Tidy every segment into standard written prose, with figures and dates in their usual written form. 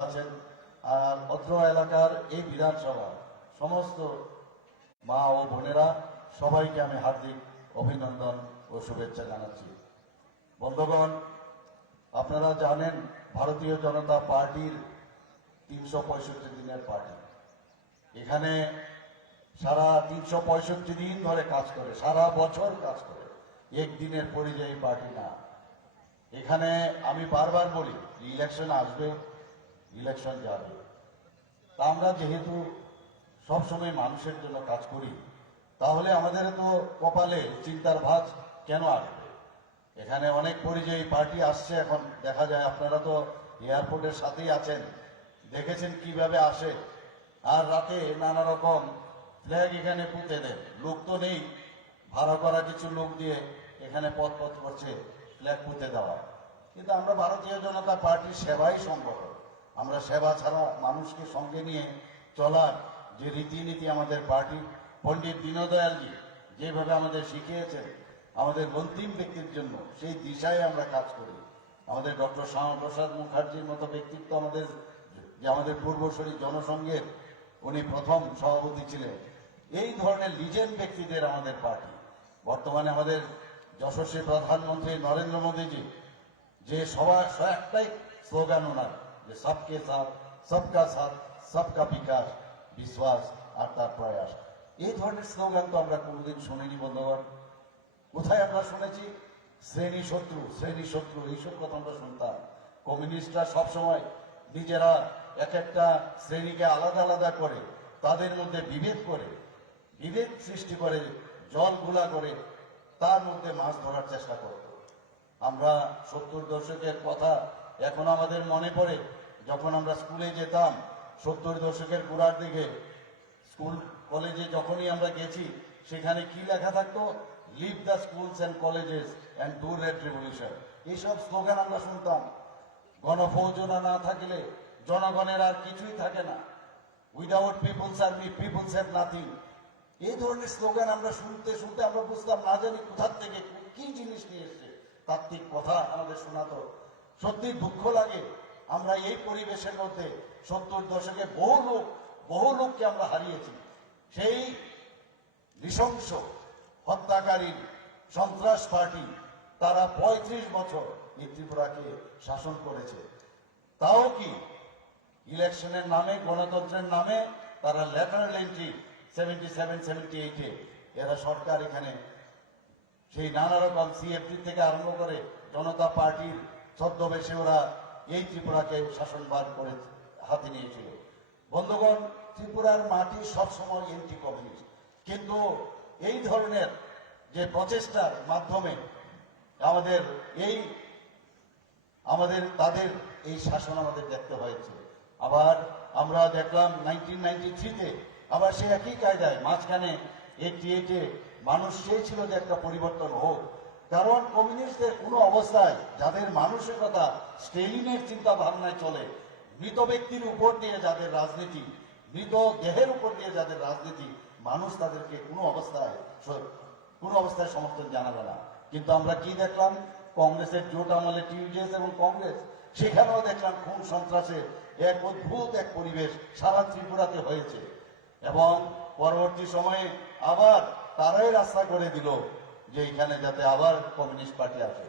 আছেন। আর অত্র এলাকার এই বিধানসভা সমস্ত মা ও বোনেরা সবাইকে আমি হার্দিক অভিনন্দন ও শুভেচ্ছা জানাচ্ছি। বন্ধুগণ, আপনারা জানেন ভারতীয় জনতা পার্টির 365 দিনের পার্টি। এখানে সারা 365 দিন ধরে কাজ করে, সারা বছর কাজ করে, একদিনের পরিযায়ী পার্টি না। এখানে আমি বারবার বলি, ইলেকশন আসবে, ইলেকশন যাবে। তা আমরা যেহেতু সবসময় মানুষের জন্য কাজ করি, তাহলে আমাদের তো কপালে চিন্তার ভাঁজ কেন আসবে? এখানে অনেক পরিযায়ী পার্টি আসছে, এখন দেখা যায় আপনারা তো এয়ারপোর্টের সাথেই আছেন, দেখেছেন কিভাবে আসে। আর রাতে নানা রকম ফ্ল্যাগ এখানে পুঁতে দেন, লোক তো নেই, ভাড়া করা কিছু লোক দিয়ে এখানে পথ করছে ফ্ল্যাগ পুঁতে দেওয়া। কিন্তু আমরা ভারতীয় জনতা পার্টির সেবাই সম্ভব। আমরা সেবা ছাড়া মানুষকে সঙ্গে নিয়ে চলার যে রীতিনীতি আমাদের পার্টি, পণ্ডিত দীনদয়ালজি যেভাবে আমাদের শিখিয়েছেন আমাদের অন্তিম ব্যক্তির জন্য, সেই দিশায় আমরা কাজ করি। আমাদের ডক্টর শ্যামাপ্রসাদ মুখার্জির মতো ব্যক্তিত্ব আমাদের, যে আমাদের পূর্বসূরি জনসংঘের উনি প্রথম সভাপতি ছিলেন, এই ধরনের লিজেন্ড ব্যক্তিদের আমাদের পার্টি। বর্তমানে আমাদের যশস্বী প্রধানমন্ত্রী নরেন্দ্র মোদীজি যে একটাই স্লোগান ওনার, যে সবকে সাথ, সবকা সাথ, সবকা বিকাশ, বিশ্বাস আর তার প্রয়াস। এই ধরনের স্লোগান তো আমরা কোনোদিন শুনিনি বন্ধুগণ। কোথায় আমরা শুনেছি শ্রেণী শত্রু, শ্রেণী শত্রু, এইসব কথা আমরা শুনতাম। কমিউনিস্টরা সবসময় নিজেরা এক একটা শ্রেণীকে আলাদা আলাদা করে, তাদের মধ্যে বিভেদ সৃষ্টি করে, জল ঘোলা করে তার মধ্যে মাছ ধরার চেষ্টা করত। আমরা 70 দশকের কথা এখন আমাদের মনে পড়ে, যখন আমরা স্কুলে যেতাম 70 দশকের গোড়ার দিকে, স্কুল কলেজে যখনই আমরা গেছি, সেখানে কি লেখা থাকতো? Leave the schools and colleges and do red revolution. এইসব স্লোগান আমরা শুনতাম। গণফৌজনা না থাকলে জনগণের আর কিছুই থাকে না। Without people's army, peoples have nothing. এই ধরনের স্লোগান আমরা শুনতে শুনতে আমরা বুঝতাম না জানি কোথার থেকে কি জিনিস নিয়ে এসছে। তাত্ত্বিক কথা আমাদের শোনাতো। সত্যি দুঃখ লাগে, আমরা এই পরিবেশের মধ্যে 70 দশকে বহু লোককে আমরা হারিয়েছি। সেই নৃশংস হত্যাকারী সন্ত্রাস পার্টি, তারা 35 বছর এই ত্রিপুরাকে শাসন করেছে। তাও কি ইলেকশনের নামে, গণতন্ত্রের নামে তারা ল্যাটারাল এন্ট্রি 77-78-এ এরা সরকার এখানে সেই নানা রকম সিএফটি থেকে আরম্ভ করে জনতা পার্টির ছদ্মবেশে ওরা এই ত্রিপুরাকে শাসনভার করে হাতে নিয়েছিল। বন্ধুগণ, ত্রিপুরার মাটি সবসময় এন্টি কমিউনিস্ট, কিন্তু এই ধরনের যে প্রচেষ্টার মাধ্যমে তাদের এই শাসন আমাদের দেখতে হয়েছে। আবার আমরা দেখলাম 1993-তে আবার সে একই কায়দায় মাঝখানে 88-এ মানুষ চেয়েছিল যে একটা পরিবর্তন হোক। কারণ কমিউনিস্টদের কোনো অবস্থায়, যাদের মানসিকতা স্টেলিনের চিন্তা ভাবনায় চলে, মৃত ব্যক্তির উপর দিয়ে যাদের রাজনীতি, মৃত দেহের উপর দিয়ে যাদের রাজনীতি, মানুষ তাদেরকে কোনো অবস্থায় সমর্থন জানাবে না। কিন্তু আমরা কি দেখলাম? কংগ্রেসের জোট আমলে টিউডিএস এবং কংগ্রেস, সেখানেও দেখলাম খুন সন্ত্রাসের এক অদ্ভুত এক পরিবেশ সারা ত্রিপুরাতে হয়েছে। এবং পরবর্তী সময়ে আবার তারাই রাস্তা করে দিল যে এখানে যাতে আবার কমিউনিস্ট পার্টি আসে।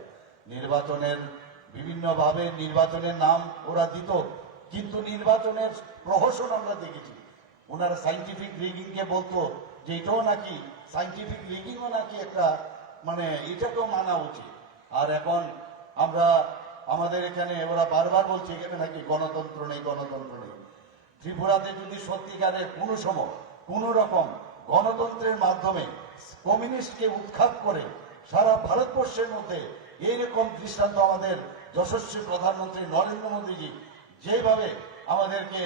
বিভিন্নভাবে নির্বাচনের নাম ওরা দিত, কিন্তু নির্বাচনের প্রহসন আমরা দেখেছি। ওনারা সাইন্টিফিক রিগিংকে বলতো যে এটাও নাকি সাইন্টিফিক রিগিংও নাকি একটা, এটাকেও মানা উচিত। আর এখন আমাদের এখানে ওরা বারবার বলছে এখানে নাকি গণতন্ত্র নেই। ত্রিপুরাতে যদি সত্যিকারের কোনো রকম গণতন্ত্রের মাধ্যমে কমিউনিস্টকে উৎখাত করে সারা ভারতবর্ষের মধ্যে এইরকম দৃষ্টান্ত আমাদের যশস্বী প্রধানমন্ত্রী নরেন্দ্র মোদীজি যেভাবে আমাদেরকে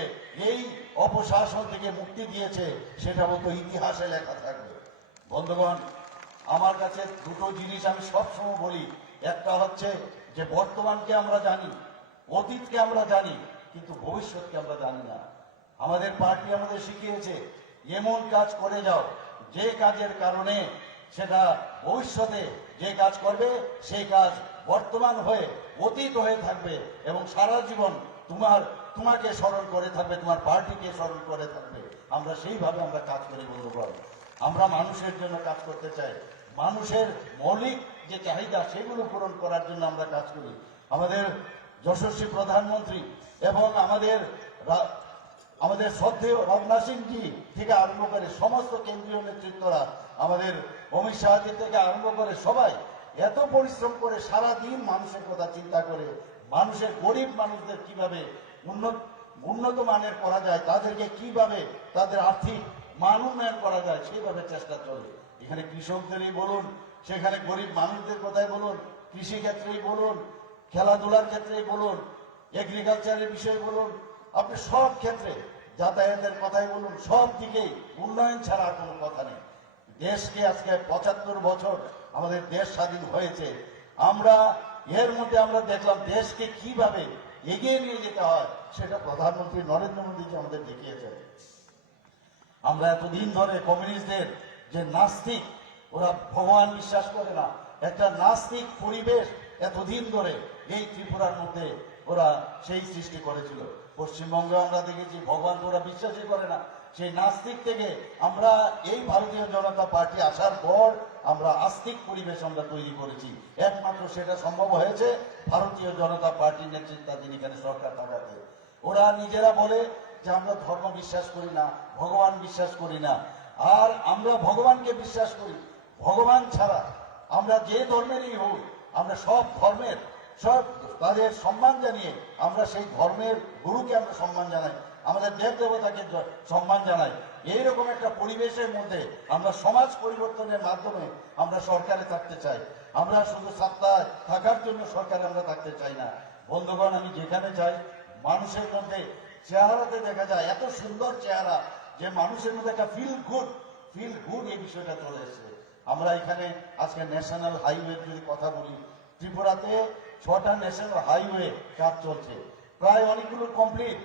এই অপশাসন থেকে মুক্তি দিয়েছে, সেটা মতো ইতিহাসে লেখা থাকবে। বন্ধুগণ, আমার কাছে দুটো জিনিস আমি সবসময় বলি। একটা হচ্ছে যে বর্তমানকে আমরা জানি, অতীতকে আমরা জানি, কিন্তু ভবিষ্যৎকে আমরা জানি না। আমাদের পার্টি আমাদের শিখিয়েছে এমন কাজ করে যাও যে কাজের কারণে সেটা ভবিষ্যতে যে কাজ করবে সেই কাজ বর্তমান হয়ে অতীত হয়ে থাকবে এবং সারা জীবন তোমার তোমাকে স্মরণ করে থাকবে, তোমার পার্টিকে স্মরণ করে থাকবে। আমরা সেইভাবে আমরা কাজ করি বন্ধুগণ। আমরা মানুষের জন্য কাজ করতে চাই, মানুষের মৌলিক যে চাহিদা সেগুলো পূরণ করার জন্য আমরা কাজ করি। আমাদের যশস্বী প্রধানমন্ত্রী এবং আমাদের শ্রদ্ধেয় রাজনাথ সিংজি থেকে আরম্ভ করে সমস্ত কেন্দ্রীয় নেতৃত্বরা, আমাদের অমিত শাহজি থেকে আরম্ভ করে সবাই এত পরিশ্রম করে সারা দিন মানুষের কথা চিন্তা করে, মানুষের গরিব মানুষদের কিভাবে উন্নত মানের করা যায়, তাদেরকে কিভাবে তাদের আর্থিক মান উন্নয়ন করা যায় সেইভাবে চেষ্টা চলে। এখানে কৃষকদেরই বলুন, সেখানে গরিব মানুষদের কথাই বলুন, কৃষি ক্ষেত্রেই বলুন, খেলাধুলার ক্ষেত্রেই বলুন, এগ্রিকালচারের বিষয়ে বলুন, আপনি সব ক্ষেত্রে যাতায়াতের কথাই বলুন, সব দিকেই উন্নয়ন ছাড়া আর কোনো কথা নেই। দেশকে আজকে ৭৫ বছর আমাদের দেশ স্বাধীন হয়েছে, আমরা এর মধ্যে আমরা দেখলাম দেশকে কিভাবে এগিয়ে নিয়ে যেতে হয় সেটা প্রধানমন্ত্রী নরেন্দ্র মোদীজি আমাদের দেখিয়েছেন। আমরা এতদিন ধরে কমিউনিস্টদের যে নাস্তিক, ওরা ভগবান বিশ্বাস করে না, একটা নাস্তিক পরিবেশ এতদিন ধরে এই ত্রিপুরার মধ্যে ওরা সেই সৃষ্টি করেছিল। পশ্চিমবঙ্গে আমরা দেখেছি ভগবান ওরা বিশ্বাসই করে না। সেই নাস্তিক থেকে আমরা এই ভারতীয় জনতা পার্টি আসার পর আমরা আস্তিক পরিবেশ আমরা তৈরি করেছি। একমাত্র সেটা সম্ভব হয়েছে ভারতীয় জনতা পার্টির নেতৃত্বাধীন এখানে সরকার থাকাতে। ওরা নিজেরা বলে যে আমরা ধর্ম বিশ্বাস করি না, ভগবান বিশ্বাস করি না, আর আমরা ভগবানকে বিশ্বাস করি। ভগবান ছাড়া আমরা যে ধর্মেরই হোক, আমরা সব ধর্মের সব তাদের সম্মান জানিয়ে আমরা সেই ধর্মের গুরুকে আমরা সম্মান জানাই, আমাদের দেব দেবতাকে সম্মান জানাই। এইরকম একটা পরিবেশের মধ্যে আমরা সমাজ পরিবর্তনের মাধ্যমে আমরা সরকারে থাকতে চাই। আমরা শুধু সত্তায় থাকার জন্য সরকারে আমরা থাকতে চাই না। বন্ধুগণ, আমি যেখানে যাই মানুষের মধ্যে চেহারাতে দেখা যায় এত সুন্দর চেহারা যে মানুষের মধ্যে একটা ফিল গুড এই বিষয়টা চলে এসেছে। আমরা এখানে আজকে ন্যাশনাল হাইওয়ে যদি কথা বলি, ত্রিপুরাতে 6টা ন্যাশনাল হাইওয়ে কাজ চলছে, প্রায় অনেকগুলো কমপ্লিট,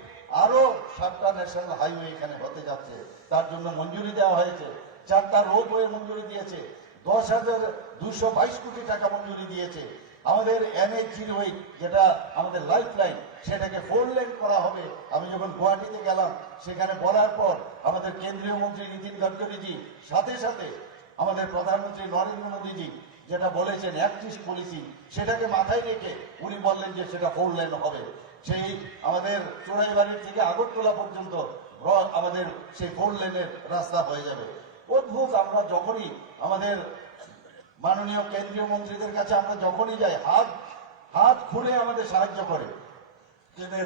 আরো 7টা ন্যাশনাল হাইওয়ে এখানে হতে যাচ্ছে। তার জন্য মঞ্জুরি দেওয়া হয়েছে। 4টা রোপওয়ে মঞ্জুরি দিয়েছে, 10,222 কোটি টাকা মঞ্জুরি দিয়েছে। আমাদের NH-08 যেটা আমাদের লাইফ লাইন, সেটাকে 4 লেন করা হবে। আমি যখন গুয়াহাটিতে গেলাম সেখানে বলার পর আমাদের কেন্দ্রীয় মন্ত্রী নীতিন গডকরিজি সাথে সাথে আমাদের প্রধানমন্ত্রী নরেন্দ্র মোদীজি যেটা বলেছেন অ্যাক্টিভ পলিসি, সেটাকে মাথায় রেখে উনি বললেন যে সেটা 4 লেন হবে। সেই আমাদের চোরাইবাড়ির থেকে আগরতলা পর্যন্ত আমাদের সেই 4 লেনের রাস্তা হয়ে যাবে। অদ্ভুত, আমরা যখনই আমাদের মাননীয় কেন্দ্রীয় মন্ত্রীদের কাছে আমরা যখনই যাই হাত খুলে আমাদের সাহায্য করে।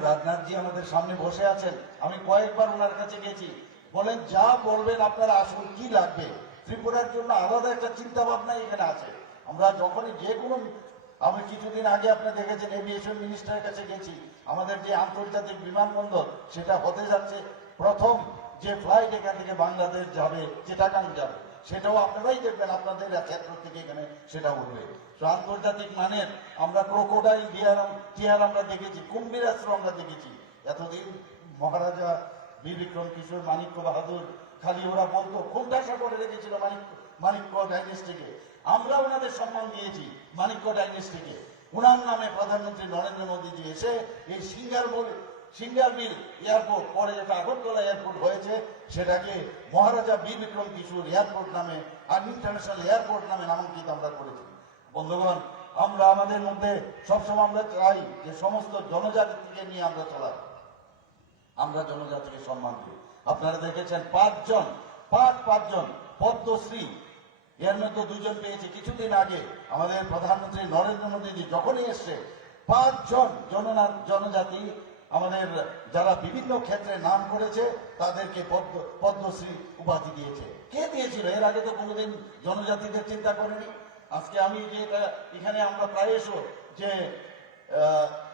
রাজনাথজি আমাদের সামনে বসে আছেন, আমি কয়েকবার ওনার কাছে গেছি, বলেন যা বলবেন আপনারা আসুন, কি লাগবে। ত্রিপুরার জন্য আলাদা একটা চিন্তা ভাবনা এখানে আছে। আমরা যখনই যে কোনো, আমি কিছুদিন আগে আপনি দেখেছেন এভিয়েশন মিনিস্টারের কাছে গেছি, আমাদের যে আন্তর্জাতিক বিমানবন্দর সেটা হতে যাচ্ছে, প্রথম যে ফ্লাইট এখান থেকে বাংলাদেশ যাবে, চিটাগাং যাবে, সেটাও আপনারাই দেখবেন, আপনাদের ক্ষেত্র থেকে এখানে সেটা উঠবে। তো আন্তর্জাতিক মানের আমরা ক্রোকোডাইল টিয়ার আমরা দেখেছি, কুম্ভীরাস্ত্র আমরা দেখেছি। এতদিন মহারাজা বীর বিক্রম কিশোর, মানিক্য বাহাদুর, খালি ওরা বলতো খুন্ডাসা করে রেখেছিল মানিক্য ডাইনেস্টিকে। আমরা ওনাদের সম্মান দিয়েছি মানিক্য ডাইনেস্টিকে। উনার নামে প্রধানমন্ত্রী নরেন্দ্র মোদীজি এসে এই সিঙ্গারবিল এয়ারপোর্ট, পরে যেটা আগরতলা এয়ারপোর্ট হয়েছে, সেটাকে মহারাজা বীর বিক্রম কিশোর এয়ারপোর্ট নামে আর ইন্টারন্যাশনাল এয়ারপোর্ট নামে নামাঙ্কিত আমরা করেছি। বন্ধুগণ, আমরা আমাদের মধ্যে সবসময় আমরা চাই যে সমস্ত জনজাতিকে নিয়ে আমরা চলা, আমরা জনজাতিকে সম্মান দিই। আপনারা দেখেছেন 5জন পদ্মশ্রী, এর মধ্যে 2জন পেয়েছে কিছুদিন আগে। আমাদের প্রধানমন্ত্রী নরেন্দ্র মোদীজি যখনই এসছে 5জন জনজাতি আমাদের যারা বিভিন্ন ক্ষেত্রে নাম করেছে তাদেরকে পদ্মশ্রী উপাধি দিয়েছে। কে দিয়েছিল? এর আগে তো কোনোদিন জনজাতিদের চিন্তা করেনি। আজকে আমি যেটা এখানে আমরা প্রায়শই যে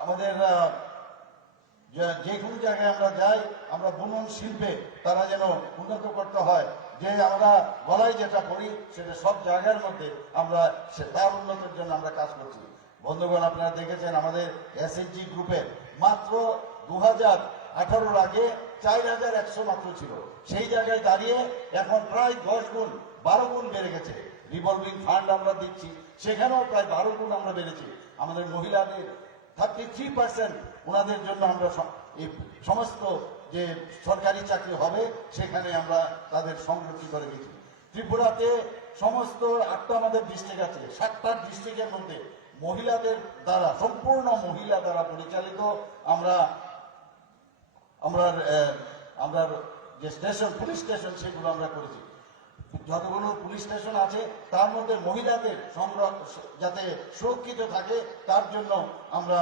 আমাদের যে কোনো জায়গায় আমরা যাই, আমরা বুনন শিল্পে তারা যেন উন্নত করতে হয়, যে আমরা গলায় যেটা করি সেটা সব জায়গার মধ্যে আমরা তার উন্নতির জন্য আমরা কাজ করছি। বন্ধুগণ, আপনারা দেখেছেন আমাদের SHG গ্রুপের মাত্র 2018 আগে 4100 মাত্র ছিল, সেই জায়গায় দাঁড়িয়ে এখন প্রায় 10 গুণ 12 গুণ বেড়ে গেছে। রিভলভিং ফান্ড আমরা দিচ্ছি, সেখানেও প্রায় 12 গুণ আমরা বেড়েছি। আমাদের মহিলাদের 33% ওনাদের জন্য আমরা এই সমস্ত যে সরকারি চাকরি হবে সেখানে আমরা তাদের সংরক্ষিত করে দিচ্ছি। ত্রিপুরাতে সমস্ত 8টা আমাদের ডিস্ট্রিক্ট আছে, 7টা ডিস্ট্রিক্টের মধ্যে মহিলাদের দ্বারা, সম্পূর্ণ মহিলা দ্বারা পরিচালিত আমরা আমরা আমরা যে স্টেশন, পুলিশ স্টেশন, সেগুলো আমরা করেছি। যতগুলো পুলিশ স্টেশন আছে তার মধ্যে মহিলাদের যাতে সুরক্ষিত থাকে তার জন্য আমরা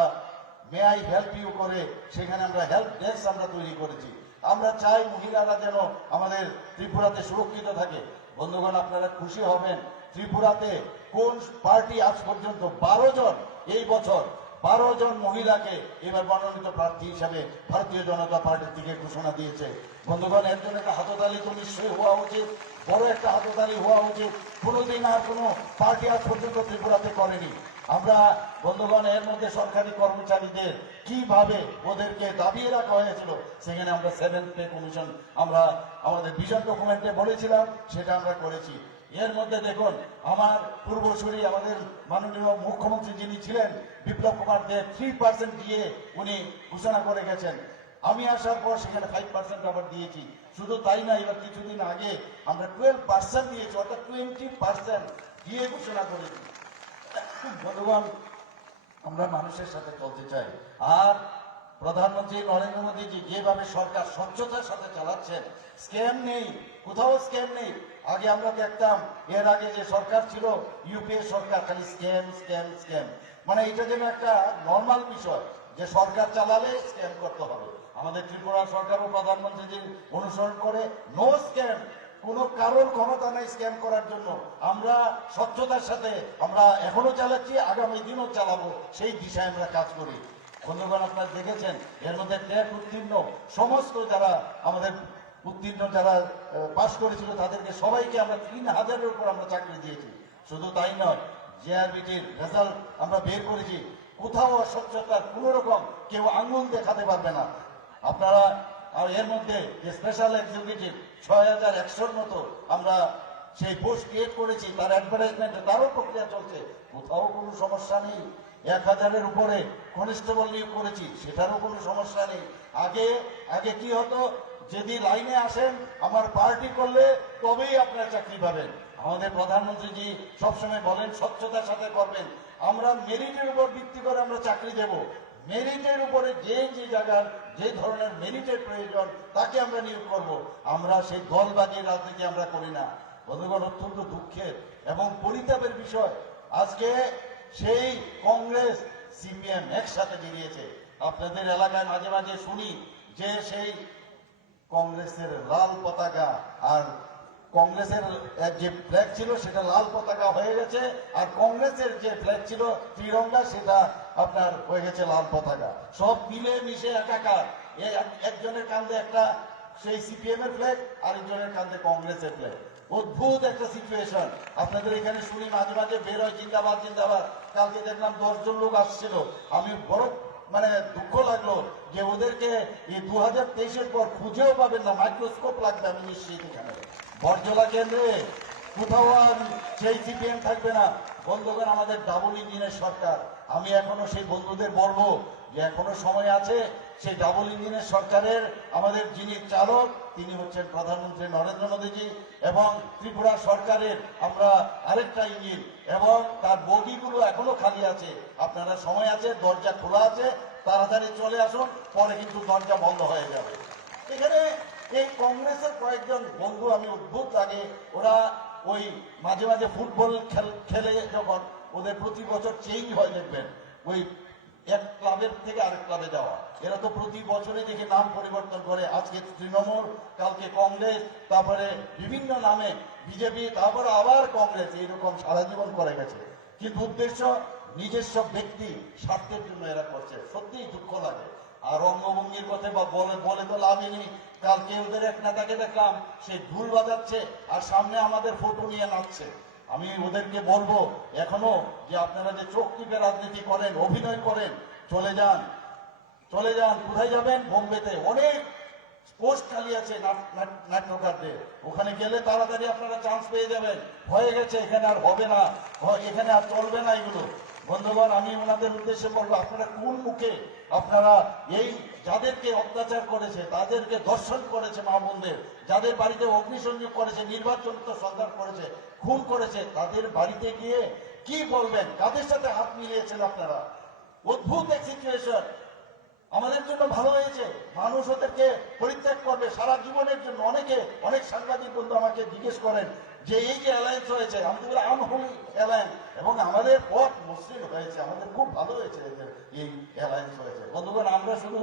মে আই হেল্প ইউ করে সেখানে আমরা হেল্প ডেস্ক আমরা তৈরি করেছি। আমরা চাই মহিলারা যেন আমাদের ত্রিপুরাতে সুরক্ষিত থাকে। বন্ধুগণ, আপনারা খুশি হবেন, ত্রিপুরাতে কোন পার্টি আজ পর্যন্ত 12 জন, এই বছর 12 জন মহিলাকে এবার মনোনীত প্রার্থী হিসাবে ভারতীয় জনতা পার্টির থেকে ঘোষণা দিয়েছে। বন্ধুগণ, এর জন্য একটা হাততালি তো নিশ্চয়ই হওয়া উচিত, বড় একটা হাততালি হওয়া উচিত। কোনোদিন আর কোনো পার্টি আজ পর্যন্ত ত্রিপুরাতে করেনি। আমরা বন্ধুগণ, এর মধ্যে সরকারি কর্মচারীদের কিভাবে ওদেরকে দাবিয়ে রাখা হয়েছিল, সেখানে আমরা 7th পে কমিশন আমরা আমাদের ভিশন ডকুমেন্টে বলেছিলাম, সেটা আমরা করেছি। এর মধ্যে দেখুন, আমার পূর্বসূরি আমাদের মাননীয় মুখ্যমন্ত্রী যিনি ছিলেন বিপ্লব কুমার দেব 3% দিয়ে উনি ঘোষণা করে গেছেন। আমি আসার পর সেখানে 5% আবার দিয়েছি। শুধু তাই না, এবার কিছুদিন আগে আমরা 12% দিয়েছি, অর্থাৎ 20% দিয়ে ঘোষণা করেছি। বন্ধুগণ, আমরা মানুষের সাথে চলতে চাই। আর প্রধানমন্ত্রী নরেন্দ্র মোদীজি যেভাবে সরকার স্বচ্ছতার সাথে চালাচ্ছেন, স্ক্যাম নেই, কোথাও স্ক্যাম নেই। আগে আমরা দেখতাম, এর আগে যে সরকার ছিল ইউপিএ সরকার, খালি স্ক্যাম স্ক্যাম স্ক্যাম, মানে এটা যেন একটা নর্মাল বিষয় যে সরকার চালালে স্ক্যাম করতে হবে। আমাদের ত্রিপুরা সরকারও প্রধানমন্ত্রীজির অনুসরণ করে নো স্ক্যাম, কোন কারোর ক্ষমতা নাই স্ক্যাম করার জন্য। আমরা স্বচ্ছতার সাথে আমরা এখনো চালাচ্ছি, আগামী দিনও চালাবো, সেই দিশায় আমরা কাজ করি। বন্ধুগণ, আপনারা দেখেছেন এর মধ্যে ট্যাট উত্তীর্ণ সমস্ত যারা আমাদের উত্তীর্ণ যারা পাশ করেছিল তাদেরকে সবাইকে আমরা 3000-এর উপর আমরা চাকরি দিয়েছি। শুধু তাই নয়, জেআরবিটির রেজাল্ট আমরা বের করেছি, কোথাও অস্বচ্ছতার কোন রকম কেউ আঙুল দেখাতে পারবে না। আপনারা এর মধ্যে যে স্পেশাল এক্সিকিউটিভ 6100-র মতো আমরা সেই পোস্ট ক্রিয়েট করেছি, তার অ্যাডভার্টাইজমেন্টে তারও প্রক্রিয়া চলছে, কোথাও কোনো সমস্যা নেই। 1000-এর উপরে কনস্টেবল নিয়োগ করেছি, সেটারও কোনো সমস্যা নেই। আগে কি হতো, যদি লাইনে আসেন আমার পার্টি করলে তবেই আপনার চাকরি পাবেন। আমাদের প্রধানমন্ত্রীজি সবসময় বলেন স্বচ্ছতার সাথে করবেন। আমরা মেরিটের উপর ভিত্তি করে আমরা চাকরি দেব। মেরিটের উপরে যে যে জায়গার যে ধরনের মেরিটের প্রয়োজন তাকে আমরা নিয়োগ করব। আমরা সেই দলবাজি রাজনীতি আমরা করি না। বন্ধুগণ, অত্যন্ত দুঃখের এবং পরিতাপের বিষয়, আজকে সেই কংগ্রেস সিপিএম একসাথে বেরিয়েছে। আপনাদের এলাকায় মাঝে মাঝে শুনি যে সেই কংগ্রেসের লাল পতাকা আর কংগ্রেসের যে ফ্ল্যাগ ছিল সেটা লাল পতাকা হয়ে গেছে, আর কংগ্রেসের যে ফ্ল্যাগ ছিল ত্রিরঙ্গা সেটা আপনার হয়ে গেছে লাল পতাকা। সব মিলে মিশে একাকার। একজনের কাঁধে একটা সেই সিপিএম এর ফ্ল্যাগ, আরেকজনের কাঁধে কংগ্রেসের ফ্ল্যাগ। অদ্ভুত একটা সিচুয়েশন। আপনাদের এখানে শুনি মাঝে মাঝে বের হয় জিন্দাবাদ জিন্দাবাদ। কালকে দেখলাম 10 জন লোক আসছিল। আমি বড় দুঃখ লাগলো যে ওদেরকে এই 2023-এর পর খুঁজেও পাবেন না, মাইক্রোস্কোপ লাগবে আমি নিশ্চিত। এখানে বরজলা কেন্দ্রে কোথাও আর সেই সিপিএম থাকবে না। বন্ধুগণ, আমাদের ডাবল ইঞ্জিনের সরকার। আমি এখনো সেই বন্ধুদের বলবো যে এখনো সময় আছে। সেই ডাবল ইঞ্জিনের সরকারের আমাদের যিনি চালক তিনি হচ্ছেন প্রধানমন্ত্রী নরেন্দ্র মোদীজি, এবং ত্রিপুরা সরকারের আমরা আরেকটা ইঞ্জিন, এবং তার বগিগুলো এখনো খালি আছে। আপনারা সময় আছে, দরজা খোলা আছে, তাড়াতাড়ি চলে আসুন, পরে কিন্তু দরজা বন্ধ হয়ে যাবে। এখানে এই কংগ্রেসের কয়েকজন বন্ধু আমি অদ্ভুত লাগে, ওরা ওই মাঝে মাঝে ফুটবল খেলে যখন ওদের প্রতি বছর চেঞ্জ হয় দেখবেন, ওই এক ক্লাবের থেকে আরেক ক্লাবে যাওয়া, এরা তো প্রতি বছরে দেখে নাম পরিবর্তন করে। আজকে তৃণমূল, কালকে কংগ্রেস, তারপরে বিভিন্ন নামে বিজেপি, তারপরে আবার কংগ্রেস, এইরকম সারা জীবন করে গেছে। কিন্তু উদ্দেশ্য নিজস্ব ব্যক্তি স্বার্থের জন্য এরা করছে। সত্যিই দুঃখ লাগে। আর অঙ্গভঙ্গির কথা বলে তো লাভই নেই। কালকে ওদের এক নেতাকে দেখলাম সে ঢুল বাজাচ্ছে আর সামনে আমাদের ফটো নিয়ে নাচছে। আমি ওদেরকে বলবো এখনো যে আপনারা যে চোখ টিপে রাজনীতি করেন, অভিনয় করেন, চলে যান। কোথায় যাবেন? বোম্বেতে অনেক পোস্ট খালি আছে নাট্যকারদের, ওখানে গেলে তাড়াতাড়ি আপনারা চান্স পেয়ে যাবেন। হয়ে গেছে, এখানে আর হবে না, এখানে আর চলবে না এগুলো। বন্ধুগণ, আমি ওনাদের উদ্দেশ্যে বলবো, আপনারা কোন মুখে আপনারা এই যাদেরকে অত্যাচার করেছে, তাদেরকে ধর্ষণ করেছে, মা বোনদের যাদের বাড়িতে অগ্নিসংযোগ করেছে, নির্বাচন সন্ত্রাস করেছে, খুন করেছে, তাদের বাড়িতে গিয়ে কি বলবেন? কাদের সাথে হাত মিলিয়েছেন আপনারা? অদ্ভুত এক সিচুয়েশন। আমাদের জন্য ভালো হয়েছে, মানুষ ওদেরকে পরিত্যাগ করবে সারা জীবনের জন্য। অনেক সাংবাদিক বন্ধু আমাকে জিজ্ঞেস করেন যে এই যে অ্যালায়েন্স হয়েছে, আমি তো বলি আনহোলি অ্যালায়েন্স, এবং আমাদের পথ মসৃণ হয়েছে, আমাদের খুব ভালো হয়েছে এই অ্যালায়েন্স হয়েছে। বন্ধুগণ, আমরা শুধু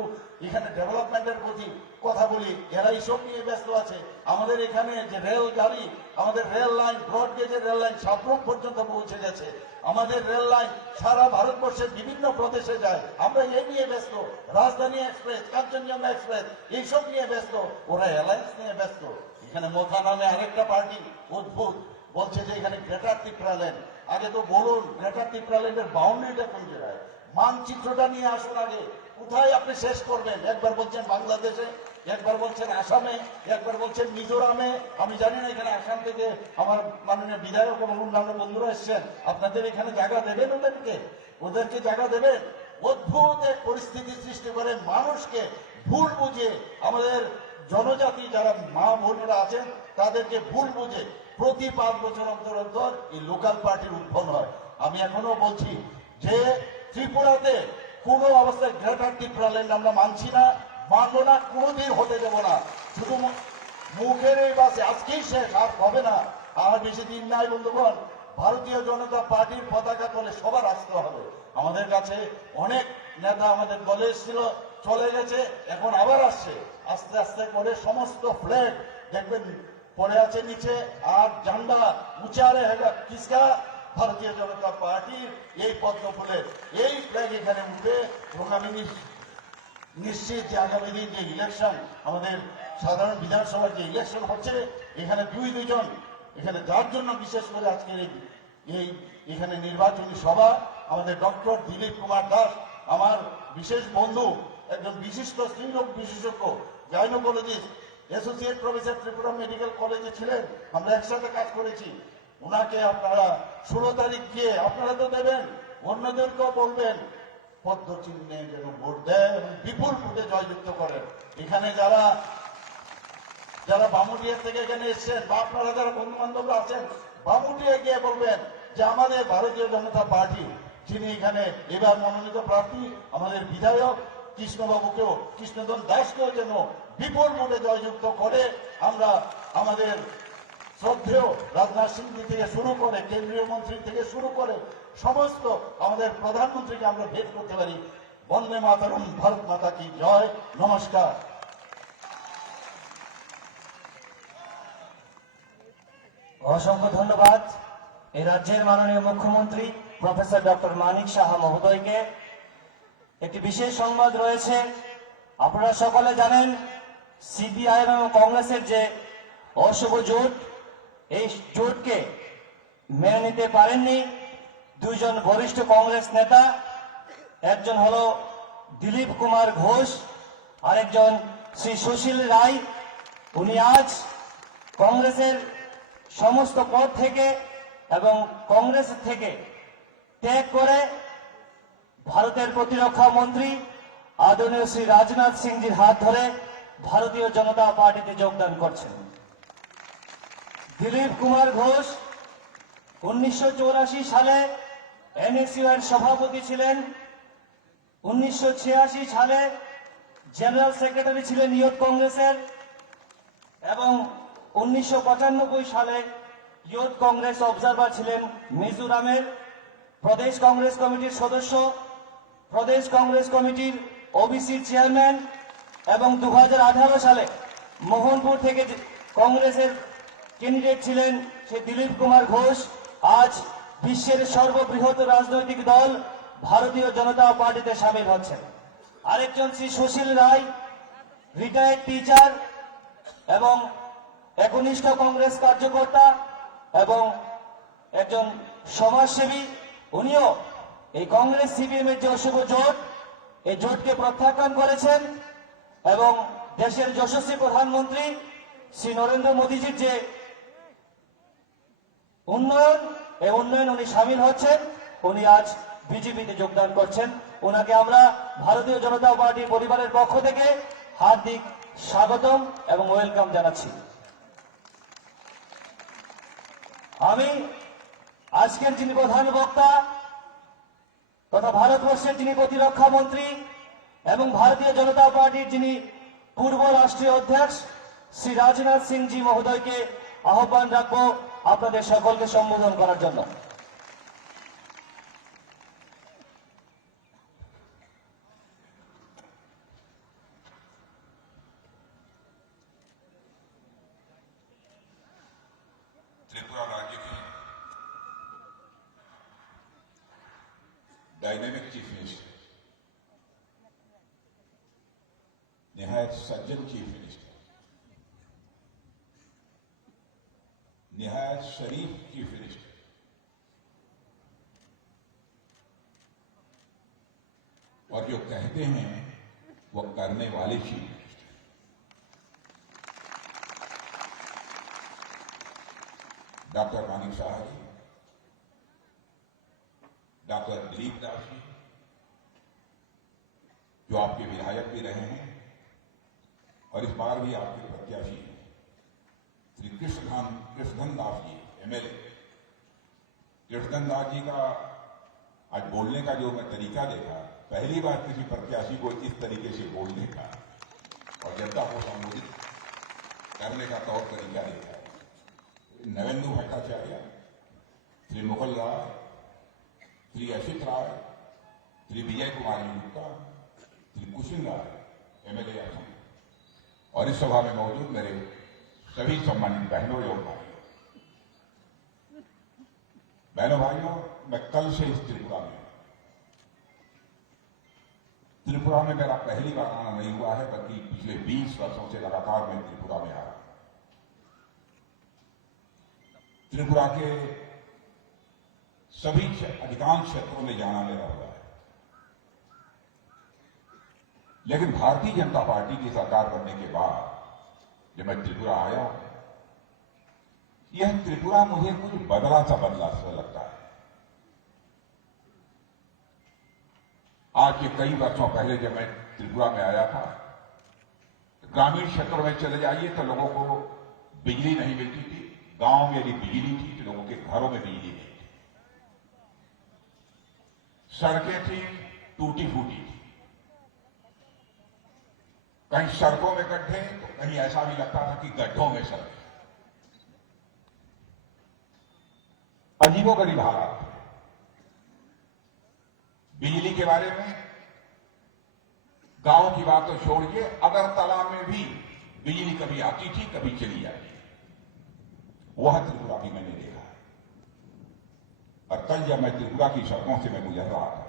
এখানে ডেভেলপমেন্টের প্রতি কথা বলি, এরা এইসব নিয়ে ব্যস্ত আছে। আমাদের এখানে যে রেল গাড়ি, আমাদের রেল লাইন, ব্রড গেজের রেল লাইন সাবরুম পর্যন্ত পৌঁছে গেছে। আমাদের রেল লাইন সারা ভারতবর্ষের বিভিন্ন প্রদেশে যায়, আমরা এই নিয়ে ব্যস্ত। রাজধানী এক্সপ্রেস, কাঞ্চনজঙ্ঘা এক্সপ্রেস, এইসব নিয়ে ব্যস্ত, ওরা অ্যালায়েন্স নিয়ে ব্যস্ত। এখানে মোথা নামে আরেকটা পার্টি অদ্ভুত বলছে যে এখানে গ্রেটার ত্রিপুরাল্যান্ড। আগে তো বলুন, গ্রেটার ত্রিপুরাল্যান্ডের বাউন্ডারিটা কোন জায়গায়? মানচিত্রটা নিয়ে আসুন আগে। কোথায় আপনি শেষ করবেন? একবার বলছেন বাংলাদেশে, একবার বলছেন আসামে, একবার বলছেন মিজোরামে। আমি জানি না এখানে আসাম থেকে আমার মাননীয় বিধায়ক এবং অন্যান্য বন্ধুরা এসছেন, আপনাদের এখানে জায়গা দেবেন? ওদেরকে জায়গা দেবেন? অদ্ভুত এক পরিস্থিতি সৃষ্টি করে মানুষকে ভুল বুঝে, আমাদের জনজাতি যারা মা বোনেরা আছেন তাদেরকে ভুল বুঝে প্রতি 5 বছর অন্তর অন্তর এই লোকাল পার্টির উদ্ভব হয়। আমি এখনো বলছি যে ত্রিপুরাতে কোনো অবস্থায় গ্রেটার ত্রিপুরাল্যান্ড আমরা মানছি না, মানব না, কোনোদিন হতে দেব না। শুধু মুখের এই বাসে আজকেই শেষ, আর হবে না। আর বেশি দিন নাই বন্ধুগণ। ভারতীয় জনতা পার্টির পতাকা তলে সবার আসতে হবে। আমাদের কাছে অনেক নেতা আমাদের দলে এসেছিল, চলে গেছে, এখন আবার আসছে। আস্তে আস্তে করে সমস্ত ফ্ল্যাগ দেখবেন পড়ে আছে নিচে, আর ঝান্ডা উঁচা रहेगा किसका? ভারতীয় জনতা পার্টির এই পদ্ম ফুলের এই ফ্ল্যাগ এখানে উঠবে। এবং আমি নিশ্চিত যে আগামী দিন যে ইলেকশন, আমাদের সাধারণ বিধানসভার যে ইলেকশন হচ্ছে, এখানে দুজন, এখানে যার জন্য বিশেষ করে আজকের এই এখানে নির্বাচনী সভা, আমাদের ডক্টর দিলীপ কুমার দাস, আমার বিশেষ বন্ধু, একজন বিশিষ্ট স্ত্রীরোগ বিশেষজ্ঞ, gynaecologist, associate professor Tripura medical কলেজে ছিলেন, আমরা একসাথে কাজ করেছি। ওনাকে আপনারা 16 তারিখ গিয়ে আপনারা তো দেবেন, অন্যদেরকেও বলবেন পদ্ম চিহ্নে যেন ভোট দেয় এবং বিপুল ভোটে জয়যুক্ত করেন। এখানে যারা বামুটিয়া থেকে এখানে এসছেন, বা আপনারা যারা বন্ধু বান্ধবরা আছেন, বামুটিয়া গিয়ে বলবেন যে আমাদের ভারতীয় জনতা পার্টি, যিনি এখানে এবার মনোনীত প্রার্থী, আমাদের বিধায়ক কৃষ্ণবাবুকেও, কৃষ্ণধন দাসকেও যেন বিপুল ভোটে জয়যুক্ত করে আমরা আমাদের শ্রদ্ধেয় রাজনাথ সিং থেকে শুরু করে, কেন্দ্রীয় মন্ত্রী থেকে শুরু করে সমস্ত আমাদের প্রধানমন্ত্রীকে আমরা ভেট করতে পারি। বন্দে মাতরম, ভারত মাতা কি জয়। নমস্কার। অসংখ্য ধন্যবাদ এই রাজ্যের মাননীয় মুখ্যমন্ত্রী প্রফেসর ডক্টর মানিক সাহা মহোদয়কে। একটি বিশেষ সংবাদ রয়েছে। আপনারা সকলে জানেন সিপিআইএম এবং কংগ্রেসের যে অশুভ জোট, এই জোটকে মেনে নিতে পারেননি দুইজন বরিষ্ঠ কংগ্রেস নেতা। একজন হলো দিলীপ কুমার ঘোষ, আরেকজন শ্রী সুশীল রায়। উনি আজ কংগ্রেসের সমস্ত পদ থেকে এবং কংগ্রেস থেকে ত্যাগ করে ভারতের প্রতিরক্ষা মন্ত্রী আদরণীয় শ্রী রাজনাথ সিংজির হাত ধরে ভারতীয় জনতা পার্টিতে যোগদান করছেন। দিলীপ কুমার ঘোষ 1984 সালে এনএসইউ এর সভাপতি ছিলেন, 1986 সালে জেনারেল সেক্রেটারি ছিলেন ইয়ুথ কংগ্রেসের, এবং 1995 সালে ইয়ুথ কংগ্রেস অবজারভার ছিলেন মিজোরামের। প্রদেশ কংগ্রেস কমিটির সদস্য, প্রদেশ কংগ্রেস কমিটির ওবিসির চেয়ারম্যান, এবং 2018 সালে মোহনপুর থেকে কংগ্রেসের ক্যান্ডিডেট ছিলেন সেই দিলীপ কুমার ঘোষ আজ বিশ্বের সর্ববৃহৎ রাজনৈতিক দল ভারতীয় জনতা পার্টিতে সামিল হচ্ছেন। আরেকজন শ্রী সুশীল রায়, রিটায়ার্ড টিচার এবং একনিষ্ঠ কংগ্রেস কার্যকর্তা এবং একজন সমাজসেবী, উনিও এই কংগ্রেস সিপিএম এর যে অশুভ জোট, এই জোটকে প্রত্যাখ্যান করেছেন এবং দেশের যশস্বী প্রধানমন্ত্রী শ্রী নরেন্দ্র মোদীজির যে উন্নয়ন, এই উন্নয়ন উনি সামিল হচ্ছেন। উনি আজ বিজেপিতে যোগদান করছেন। ওনাকে আমরা ভারতীয় জনতা পার্টি পরিবারের পক্ষ থেকে হার্দিক স্বাগতম এবং ওয়েলকাম জানাচ্ছি। আমি আজকের যিনি প্রধান বক্তা তথা ভারতবর্ষের যিনি প্রতিরক্ষা মন্ত্রী এবং ভারতীয় জনতা পার্টির যিনি পূর্ব রাষ্ট্রীয় অধ্যক্ষ শ্রী রাজনাথ সিং জি মহোদয়কে আহ্বান রাখবো আপনাদের সকলকে সম্বোধন করার জন্য। त्रिपुरा राज्य की डायनेमिक चीफ मिनिस्टर, निहायत सज्जन चीफ मिनिस्टर, निहायत शरीफ चीफ मिनिस्टर, और जो कहते हैं वो करने वाले chief minister, doctor Manik Saha ji, doctor Dilip Das ji, जो आपके विधायक भी रहे हैं और इस बार भी आपके प्रत्याशी हैं, श्री कृष्णधन दास जी एमएलए। कृष्णधन दास जी का आज बोलने का जो मैं तरीका देखा, पहली बार किसी प्रत्याशी को इस तरीके से बोलने का और जनता को संबोधित करने का तौर तरीका देखा। नवेंदु भट्टाचार्य, श्री मुकुल राय, श्री अशित राय, श्री विजय कुमार गुप्ता, श्री कुशिन राय एमएलए असम, और इस सभा में मौजूद मेरे सभी सम्मानित बहनों एवं भाइयों। बहनों भाइयों, मैं कल से इस त्रिपुरा में मेरा पहली बार आना नहीं हुआ है, बल्कि पिछले 20 वर्षों से लगातार मैं त्रिपुरा में आ रहा हूं। त्रिपुरा के सभी अधिकांश क्षेत्रों में जाना मेरा हुआ है, लेकिन भारतीय जनता पार्टी की सरकार बनने के बाद जब मैं त्रिपुरा आया, यह त्रिपुरा मुझे कुछ बदला सा लगता है। आज के कई वर्षों पहले जब मैं त्रिपुरा में आया था, ग्रामीण क्षेत्रों में चले जाइए तो लोगों को बिजली नहीं मिलती थी। गांव में यदि बिजली थी तो लोगों के घरों में बिजली नहीं थी। सड़कें थी टूटी फूटी थी, कहीं सड़कों में गड्ढे तो कहीं ऐसा भी लगता था कि गड्ढों में सड़कें। अजीबोगरीब हालात थे। बिजली के बारे में गांव की बात तो छोड़िए, अगरतला में भी बिजली कभी आती थी कभी चली जाती। वह त्रिपुरा भी मैंने देखा है। और कल जब मैं त्रिपुरा की सड़कों से मैं गुजर रहा था,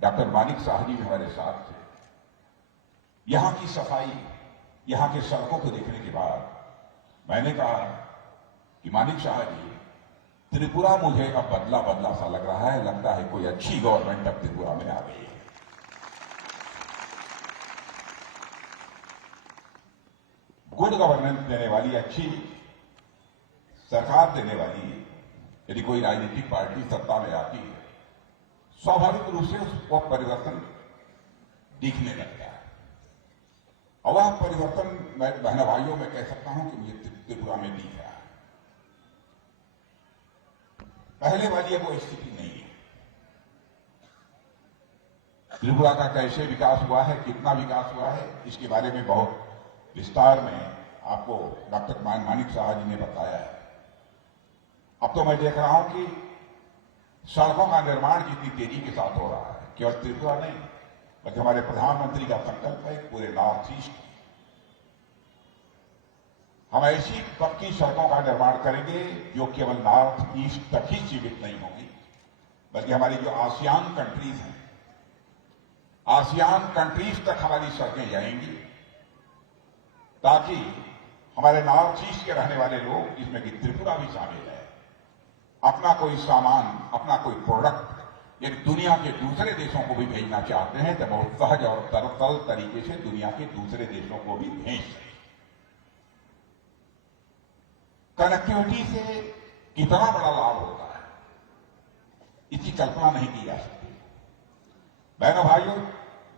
डॉक्टर मानिक शाह जी भी हमारे साथ थे। यहां की सफाई, यहां के सड़कों को देखने के बाद मैंने कहा कि मानिक शाह जी, त्रिपुरा मुझे अब बदला बदला सा लग रहा है, लगता है कोई अच्छी गवर्नमेंट अब त्रिपुरा में आ गई है। गुड गवर्नेंस देने वाली, अच्छी सरकार देने वाली यदि कोई राजनीतिक पार्टी सत्ता में आती है, स्वाभाविक रूप से उसको परिवर्तन दिखने लगता है। और वह परिवर्तन मैं बहनों भाइयों में कह सकता हूं कि मुझे त्रिपुरा में दिख रहा है। पहले वाली अब वो स्थिति नहीं है। त्रिपुरा का कैसे विकास हुआ है, कितना विकास हुआ है, इसके बारे में बहुत विस्तार में आपको डॉक्टर मानिक शाह जी ने बताया है। अब तो मैं देख रहा हूं कि सड़कों का निर्माण जितनी तेजी के साथ हो रहा है, केवल त्रिपुरा नहीं बल्कि हमारे प्रधानमंत्री का संकल्प है पूरे नॉर्थ ईस्ट हम ऐसी पक्की सड़कों का निर्माण करेंगे जो केवल नॉर्थ ईस्ट तक ही सीमित नहीं होगी, बल्कि हमारी जो आसियान कंट्रीज हैं, आसियान कंट्रीज तक हमारी सड़कें जाएंगी, ताकि हमारे नॉर्थ ईस्ट के रहने वाले लोग, जिसमें कि त्रिपुरा भी शामिल है, अपना कोई सामान, अपना कोई प्रोडक्ट यदि दुनिया के दूसरे देशों को भी भेजना चाहते हैं तो बहुत सहज और सरल तरीके से दुनिया के दूसरे देशों को भी भेज सकें। कनेक्टिविटी से कितना बड़ा लाभ होता है, इसकी कल्पना नहीं की जा सकती। बहनों भाइयों,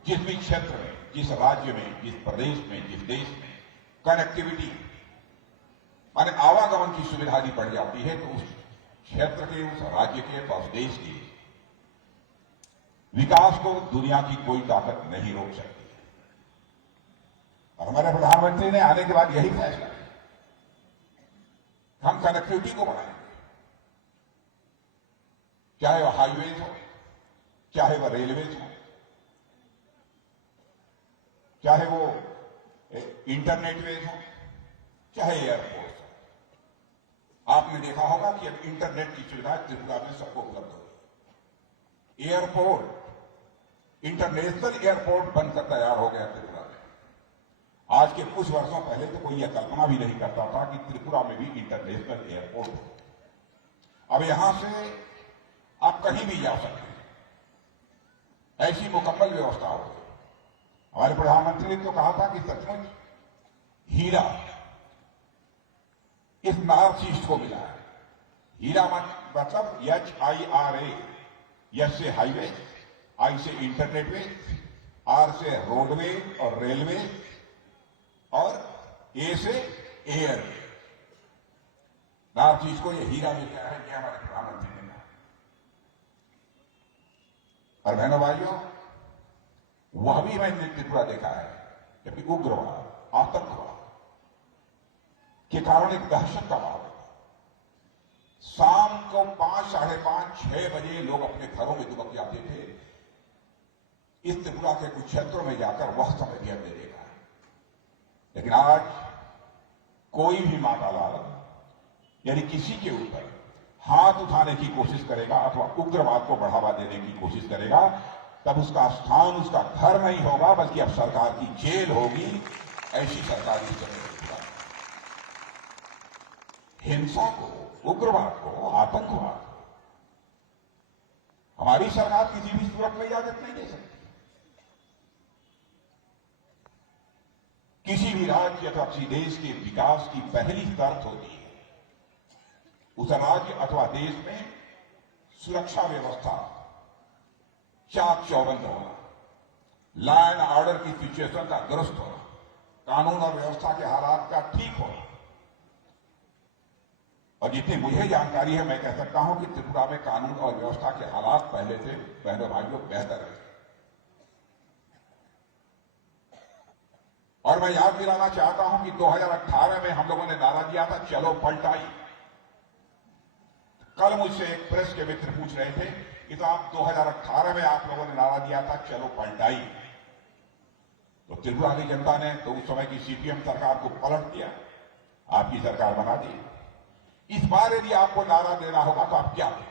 जिस भी क्षेत्र में, जिस राज्य में, जिस प्रदेश में, जिस देश में कनेक्टिविटी माने आवागमन की सुविधा यदि बढ़ जाती है तो उस क्षेत्र के, उस राज्य के, उस देश के विकास को दुनिया की कोई ताकत नहीं रोक सकती। और हमारे प्रधानमंत्री ने आने के बाद यही फैसला किया, हम कनेक्टिविटी को बढ़ाएंगे, चाहे वह हाईवेज हो, चाहे वह रेलवेज हो, चाहे वो इंटरनेट वेज हो, चाहे एयरपोर्ट हो। आपने देखा होगा कि अब इंटरनेट की सुविधा त्रिपुरा में सबको उपलब्ध हो गई। एयरपोर्ट, इंटरनेशनल एयरपोर्ट बनकर तैयार हो गया त्रिपुरा में। आज के कुछ वर्षों पहले तो कोई यह कल्पना भी नहीं करता था कि त्रिपुरा में भी इंटरनेशनल एयरपोर्ट हो। अब यहां से आप कहीं भी जा सकते हैं, ऐसी मुकम्मल व्यवस्था हो गई। हमारे प्रधानमंत्री ने तो कहा था कि सचमुच हीरा इस नॉर्थ ईस्ट को मिला है। हीरा मतलब HIRA, यस से हाईवे, आई से इंटरनेट वे, आर से रोडवे और रेलवे, और ए से एयर। नॉर्थ ईस्ट को यह हीरा मिल गया है, यह हमारे प्रधानमंत्री ने कहा। और बहनों भाइयों, वह भी मैंने त्रिपुरा देखा है जबकि उग्रवाद, आतंकवाद के कारण एक दहशत का माहौल है। शाम को 5, साढ़े 5, 6 बजे लोग अपने घरों में दुबक जाते थे। इस त्रिपुरा के कुछ क्षेत्रों में जाकर वह समय भी हमने देखा है। लेकिन आज कोई भी मातालाल यदि किसी के ऊपर हाथ उठाने की कोशिश करेगा अथवा उग्रवाद को बढ़ावा देने की कोशिश करेगा, तब उसका स्थान उसका घर नहीं होगा, बल्कि अब सरकार की जेल होगी। ऐसी सरकार इस समय हिंसा को, उग्रवाद को, आतंकवाद को हमारी सरकार किसी भी सूरत में इजाजत नहीं दे सकती। किसी भी राज्य अथवा किसी देश के विकास की पहली शर्त होती है उस राज्य अथवा देश में सुरक्षा व्यवस्था चाक चौबंद होना, लॉ एंड ऑर्डर की सिचुएशन का दुरुस्त होना, कानून और व्यवस्था के हालात का ठीक होना। और जितनी मुझे जानकारी है, मैं कह सकता हूं कि त्रिपुरा में कानून और व्यवस्था के हालात पहले से बहनों भाइयों बेहतर है। और मैं याद दिलाना चाहता हूं कि 2018 में हम लोगों ने नारा दिया था, चलो पलटाई। कल मुझसे एक प्रेस के मित्र पूछ रहे थे कि साहब 2018 में आप लोगों ने नारा दिया था चलो पलटाई, तो त्रिपुरा की जनता ने तो उस समय की CPM सरकार को पलट दिया, आपकी सरकार बना दी। इस बार यदि आपको नारा देना होगा तो आप क्या दें?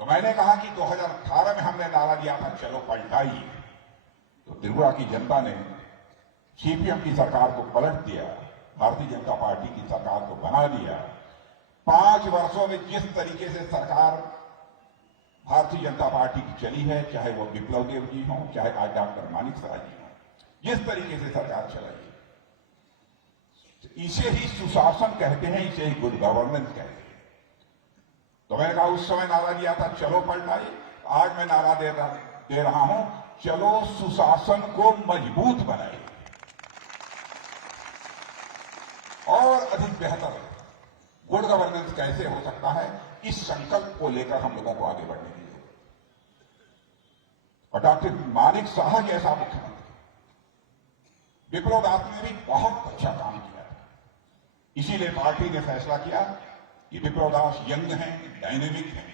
तो मैंने कहा कि 2018 में हमने नारा दिया था चलो पलटाई, तो त्रिपुरा की जनता ने CPM की सरकार को पलट दिया, भारतीय जनता पार्टी की सरकार को बना दिया। 5 वर्षों में जिस तरीके से सरकार भारतीय जनता पार्टी की चली है, चाहे वो विप्लव देव जी हों, चाहे आज डॉक्टर मानिक साह जी हों, जिस तरीके से सरकार चलाई, इसे ही सुशासन कहते हैं, इसे ही गुड गवर्नेंस कहते हैं। तो मैंने कहा उस समय नारा दिया था चलो पलटाई, आज मैं नारा दे रहा हूं चलो सुशासन को मजबूत बनाए और अधिक बेहतर गुड गवर्नेंस कैसे हो सकता है, इस संकल्प को लेकर हम लोगों को आगे बढ़ने की जरूरत है। और डॉक्टर मानिक साह जैसा मुख्यमंत्री, विप्लव दास ने भी बहुत अच्छा काम किया था। इसीलिए पार्टी ने फैसला किया कि विप्लव दास यंग हैं, डायनेमिक हैं,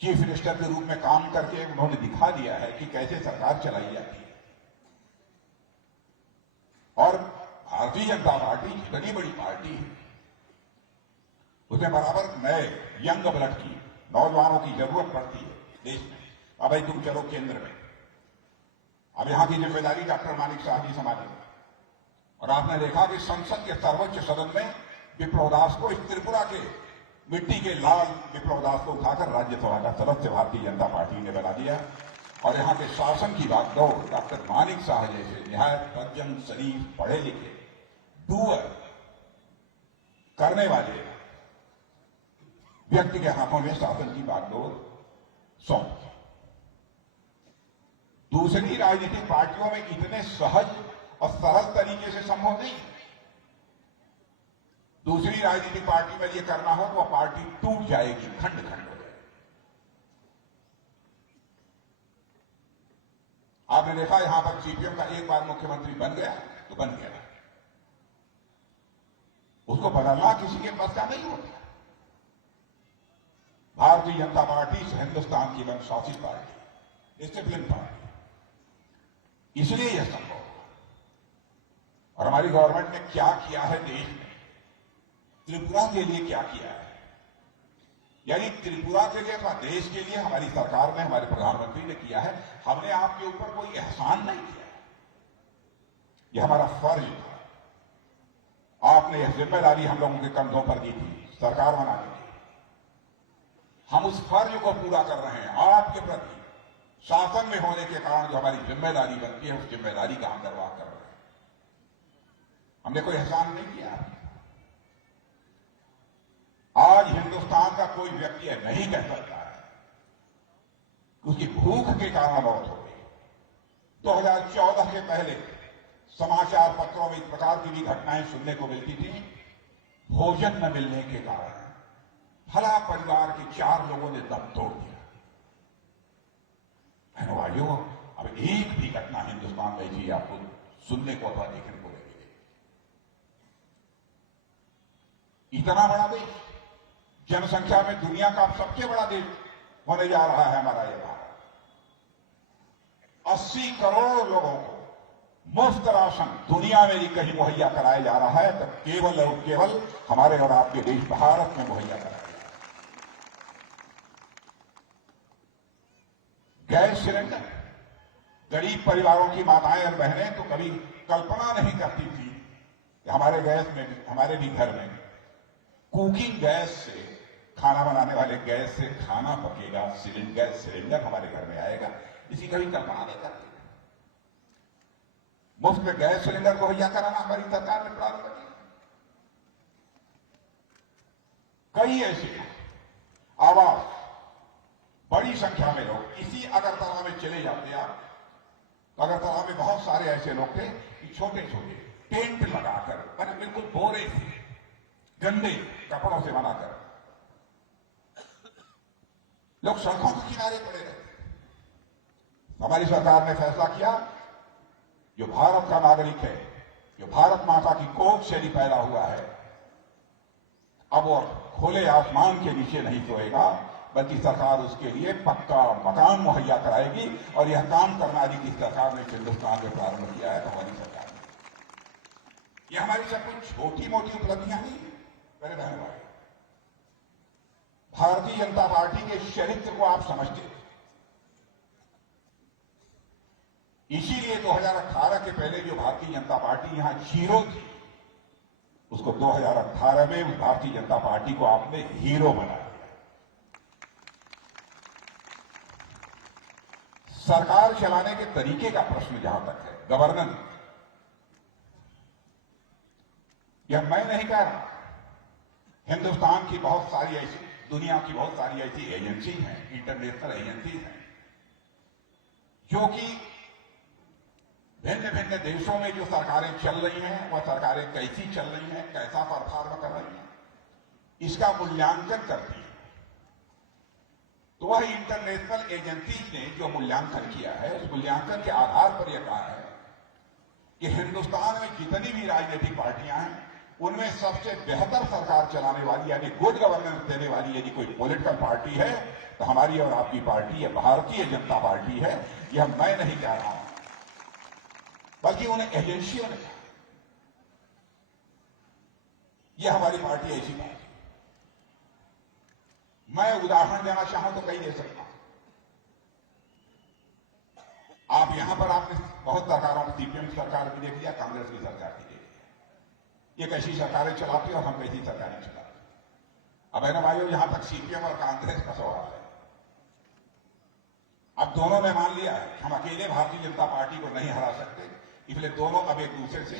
चीफ मिनिस्टर के रूप में काम करके उन्होंने दिखा दिया है कि कैसे सरकार चलाई जाती है। और भारतीय जनता पार्टी इतनी बड़ी पार्टी है, उसमें बराबर नए यंग ब्लड की, नौजवानों की जरूरत पड़ती है देश में। अब भाई तुम चलो केंद्र में, अब यहां की जिम्मेदारी डॉक्टर मानिक साह जी संभालेंगे। और आपने देखा कि संसद के सर्वोच्च सदन में विप्लव दास को, इस त्रिपुरा के मिट्टी के लाल विप्लव दास को उठाकर राज्यसभा का सदस्य भारतीय जनता पार्टी ने बना दिया। और यहां के शासन की बात दो, डॉक्टर मानिक साह जैसे निहायत सज्जन, शरीफ, पढ़े लिखे, डूअर करने वाले व्यक्ति के हाथों में शासन की बागडोर सौंप। दूसरी राजनीतिक पार्टियों में इतने सहज और सरल तरीके से संभव नहीं है। दूसरी राजनीतिक पार्टी में ये करना हो तो वह पार्टी टूट जाएगी, खंड खंड हो जाएगी। आपने देखा यहां पर सीपीएम का एक बार मुख्यमंत्री बन गया तो बन गया, उसको बदलना किसी के पास का नहीं होता। भारतीय जनता पार्टी हिंदुस्तान की अनुशासित पार्टी, डिसिप्लिन पार्टी, इसलिए यह संभव हुआ। और हमारी गवर्नमेंट ने क्या किया है देश में, त्रिपुरा के लिए क्या किया है, यानी त्रिपुरा के लिए अथवा देश के लिए हमारी सरकार ने, हमारे प्रधानमंत्री ने किया है। हमने आपके ऊपर कोई एहसान नहीं किया है, यह हमारा फर्ज था। आपने यह जिम्मेदारी हम लोगों के कंधों पर दी थी सरकार बनाने की, हम उस फर्ज को पूरा कर रहे हैं। आपके प्रति शासन में होने के कारण जो हमारी जिम्मेदारी बनती है, उस जिम्मेदारी का हम निर्वाह कर रहे हैं। हमने कोई एहसान नहीं किया आपके। आज हिंदुस्तान का कोई व्यक्ति यह नहीं कह सकता है कि उसकी भूख के कारण मौत हो गई। 2014 के पहले समाचार पत्रों में इस प्रकार की भी घटनाएं सुनने को मिलती थी, भोजन न मिलने के कारण फला परिवार के 4 लोगों ने दम तोड़ दिया। बहनों भाइयों, अब एक भी घटना हिंदुस्तान में जी आपको सुनने को अथवा देखने को मिलेगी। इतना बड़ा देश, जनसंख्या में दुनिया का सबसे बड़ा देश होने जा रहा है हमारा यह भारत। 80 करोड़ लोगों को मुफ्त राशन दुनिया में ही कहीं मुहैया कराया जा रहा है, तब केवल और केवल हमारे और आपके देश भारत में मुहैया कराया जा रहा है। गैस सिलेंडर, गरीब परिवारों की माताएं और बहनें तो कभी कल्पना नहीं करती थी कि हमारे भी घर में कुकिंग गैस से, खाना बनाने वाले गैस से खाना पकेगा, गैस सिलेंडर हमारे घर में आएगा, इसी कभी कल्पना नहीं करती। मुफ्त में गैस सिलेंडर को मुहैया कराना हमारी सरकार ने प्रारंभ किया। कई ऐसे आवास, बड़ी संख्या में लोग इसी अगरतला में चले जाते आप, अगरतला में बहुत सारे ऐसे लोग थे कि छोटे छोटे टेंट लगाकर, मैंने बिल्कुल बोरे से, गंदे कपड़ों से बनाकर लोग सड़कों के किनारे पड़े रहते। हमारी सरकार ने फैसला किया, जो भारत का नागरिक है, जो भारत माता की कोख से ही पैदा हुआ है, अब वो खुले आसमान के नीचे नहीं सोएगा, बल्कि सरकार उसके लिए पक्का मकान मुहैया कराएगी। और यह काम करना यदि किस सरकार ने हिंदुस्तान में प्रारंभ किया है तो हमारी सरकार ने। यह हमारी सब कुछ छोटी मोटी उपलब्धियां नहीं है मेरे बहन भाई। भारतीय जनता पार्टी के चरित्र को आप समझते थे, इसीलिए 2018 के पहले जो भारतीय जनता पार्टी यहां जीरो थी, उसको 2018 में उस भारतीय जनता पार्टी को आपने हीरो बना दिया। सरकार चलाने के तरीके का प्रश्न जहां तक है, गवर्नेंस, यह मैं नहीं कह रहा, हिंदुस्तान की बहुत सारी ऐसी, दुनिया की बहुत सारी ऐसी एजेंसी हैं, इंटरनेशनल एजेंसी हैं, जो कि भिन्न भिन्न देशों में जो सरकारें चल रही हैं, वह सरकारें कैसी चल रही हैं, कैसा परफॉर्म कर रही हैं, इसका मूल्यांकन करती है। तो वह इंटरनेशनल एजेंसी ने जो मूल्यांकन किया है, उस मूल्यांकन के आधार पर यह कहा है कि हिंदुस्तान में जितनी भी राजनीतिक पार्टियां हैं, उनमें सबसे बेहतर सरकार चलाने वाली, यानी गुड गवर्नेंस देने वाली यदि कोई पॉलिटिकल पार्टी है तो हमारी और आपकी पार्टी है, भारतीय जनता पार्टी है। यह मैं नहीं कह रहा हूं, बल्कि उन्हें एजेंसियों ने कहा। यह हमारी पार्टी ऐसी पार्टी, मैं उदाहरण देना चाहूं तो कई दे सकता हूं। आप यहां पर आपने बहुत सरकारों की, सीपीएम सरकार की देख लिया, कांग्रेस की सरकार की देख लिया, ये कैसी सरकारें चलाती है और हम कैसी सरकारें चलाते हैं। अब है ना भाइयों, यहां तक सीपीएम और कांग्रेस का सवाल है। अब दोनों ने मान लिया है कि हम अकेले भारतीय जनता पार्टी को नहीं हरा सकते, इसलिए दोनों अब एक दूसरे से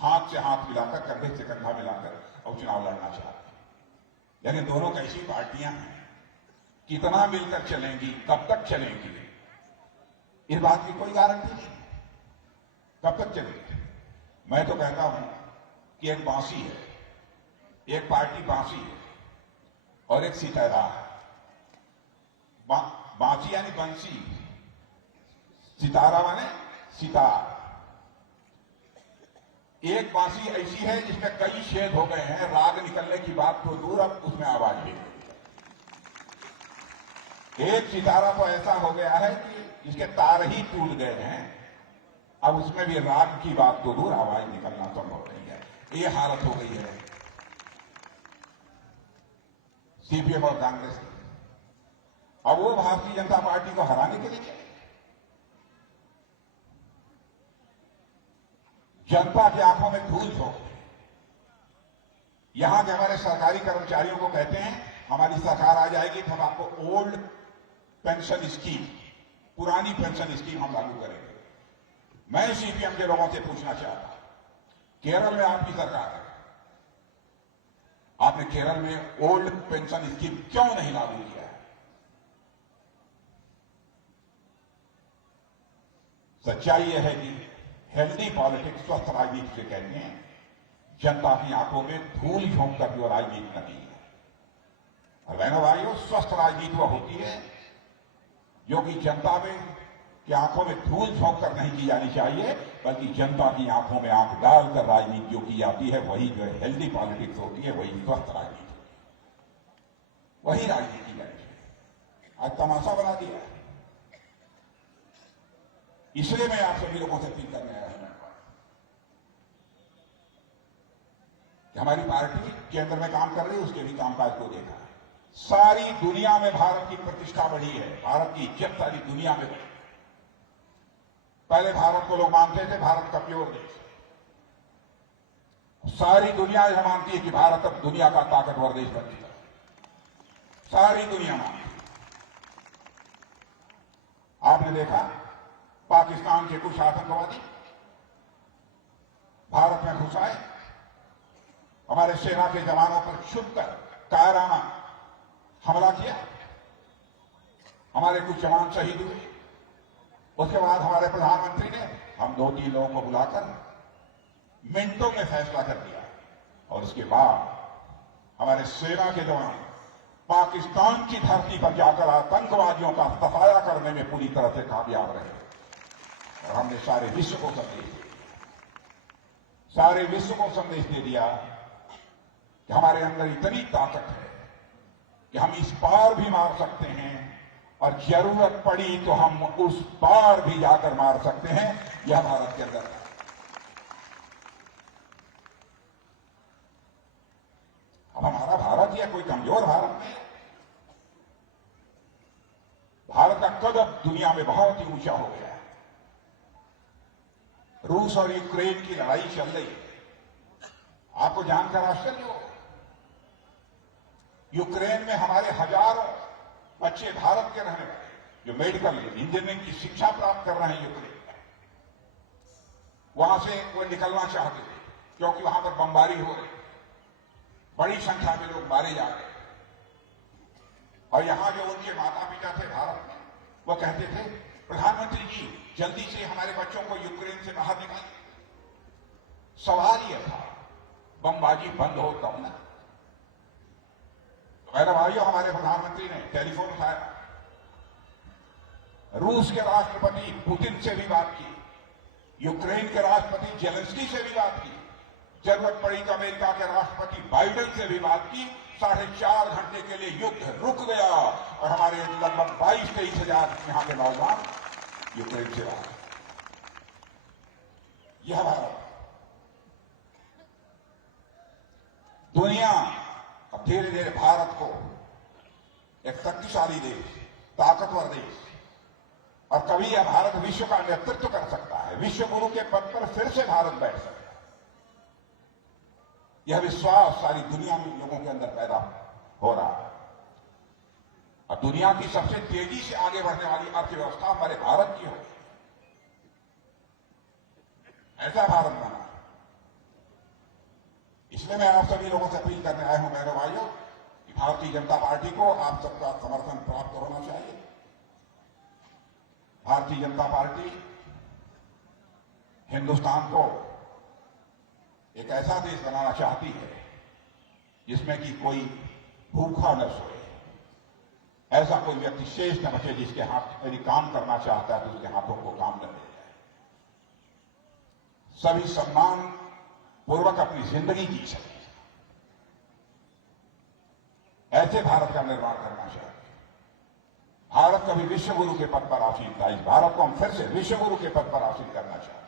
हाथ मिलाकर, कंधे से कंधा मिलाकर और चुनाव लड़ना चाहते हैं। यानी दोनों कैसी पार्टियां हैं, कितना मिलकर चलेंगी, कब तक चलेंगी, इस बात की कोई गारंटी नहीं कब तक चलेगी। मैं तो कहता हूं कि एक बांसी है, एक पार्टी बांसी है और एक सितारा है। बांसी यानी बंसी, सितारा माने सितार। एक बांसी ऐसी है जिसमें कई छेद हो गए हैं, राग निकलने की बात तो दूर, अब उसमें आवाज भी नहीं। एक सितारा तो ऐसा हो गया है कि इसके तार ही टूट गए हैं, अब उसमें भी राग की बात तो दूर, आवाज निकलना संभव नहीं है। ये हालत हो गई है सीपीएम और कांग्रेस की। अब वो भारतीय जनता पार्टी को हराने के लिए जनता की आंखों में धूल झोंक, यहां के हमारे सरकारी कर्मचारियों को कहते हैं हमारी सरकार आ जाएगी तो हम आपको ओल्ड पेंशन स्कीम, पुरानी पेंशन स्कीम हम लागू करेंगे। मैं सीपीएम के लोगों से पूछना चाहता हूं, केरल में आपकी सरकार है, आपने केरल में ओल्ड पेंशन स्कीम क्यों नहीं लागू किया है? सच्चाई यह है कि हेल्दी पॉलिटिक्स, स्वस्थ राजनीति से कहते हैं जनता की आंखों में धूल झोंक कर जो राजनीति करनी है। और बहनों भाइयों, स्वस्थ राजनीति वह होती है जो कि जनता में की आंखों में धूल झोंक कर नहीं की जानी चाहिए, बल्कि जनता की आंखों में आंख डालकर राजनीति जो की जाती है वही जो है हेल्दी पॉलिटिक्स होती है, वही स्वस्थ राजनीति होती है, वही राजनीति की जानी चाहिए। आज तमाशा बना दिया है। इसलिए मैं आप सभी लोगों से अपील करने आया हूं कि हमारी पार्टी केंद्र में काम कर रही है, उसके भी कामकाज को देखा है। सारी दुनिया में भारत की प्रतिष्ठा बढ़ी है, भारत की इज्जत सारी दुनिया में बढ़ी। पहले भारत को लोग मानते थे भारत का प्योर देश, सारी दुनिया यह मानती है कि भारत अब दुनिया का ताकतवर देश बन चुका है, सारी दुनिया मानती है। आपने देखा पाकिस्तान के कुछ आतंकवादी भारत में घुस आए, हमारे सेना के जवानों पर छुपकर कायराना हमला किया, हमारे कुछ जवान शहीद हुए। उसके बाद हमारे प्रधानमंत्री ने हम 2-3 लोगों को बुलाकर मिनटों में फैसला कर दिया, और उसके बाद हमारे सेना के जवान पाकिस्तान की धरती पर जाकर आतंकवादियों का सफाया करने में पूरी तरह से कामयाब रहे। और हमने सारे विश्व को संदेश दे दिया, सारे विश्व को संदेश दे दिया कि हमारे अंदर इतनी ताकत है कि हम इस पार भी मार सकते हैं, और जरूरत पड़ी तो हम उस पार भी जाकर मार सकते हैं। यह भारत के अंदर है। अब हमारा भारत यह कोई कमजोर भारत नहीं है। भारत का कद अब दुनिया में बहुत ही ऊंचा हो गया है। रूस और यूक्रेन की लड़ाई चल रही है, आपको जानकर आश्चर्य होगा यूक्रेन में हमारे हजारों बच्चे भारत के रहने वाले जो मेडिकल इंजीनियरिंग की शिक्षा प्राप्त कर रहे हैं यूक्रेन में, वहां से वो निकलना चाहते थे क्योंकि वहां पर बमबारी हो रही, बड़ी संख्या में लोग मारे जा रहे। और यहां जो उनके माता पिता थे भारत में, वो कहते थे प्रधानमंत्री जी जल्दी से हमारे बच्चों को यूक्रेन से बाहर निकालिए। सवाल यह था बमबाजी बंद हो तब ना। मेरे भाइयों, हमारे प्रधानमंत्री ने टेलीफोन उठाया, रूस के राष्ट्रपति पुतिन से भी बात की, यूक्रेन के राष्ट्रपति जेलेंस्की से भी बात की, जरूरत पड़ी तो अमेरिका के राष्ट्रपति बाइडेन से भी बात की। 4.5 घंटे के लिए युद्ध रुक गया और हमारे लगभग 22-23 हजार यहां के नौजवान यूक्रेन से आए। यह भारत, दुनिया अब धीरे धीरे भारत को एक शक्तिशाली देश, ताकतवर देश, और कभी यह भारत विश्व का नेतृत्व कर सकता है, विश्व गुरु के पद पर फिर से भारत बैठ सकता है। यह विश्वास सारी दुनिया में लोगों के अंदर पैदा हो रहा है। और दुनिया की सबसे तेजी से आगे बढ़ने वाली अर्थव्यवस्था हमारे भारत की होगी, ऐसा भारत बना। इसलिए मैं आप सभी लोगों से अपील करने आया हूं मेरे भाइयों कि भारतीय जनता पार्टी को आप सबका समर्थन प्राप्त होना चाहिए। भारतीय जनता पार्टी हिंदुस्तान को एक ऐसा देश बनाना चाहती है जिसमें कि कोई भूखा न सोए, ऐसा कोई व्यक्ति शेष न बचे जिसके हाथ यदि काम करना चाहता है तो उसके हाथों को काम न मिल जाए। सभी सम्मान पूर्वक अपनी जिंदगी जी सके, ऐसे भारत का निर्माण करना चाहिए। भारत कभी विश्व गुरु के पद पर आसीन था, इस भारत को हम फिर से विश्व गुरु के पद पर आसीन करना चाहते हैं।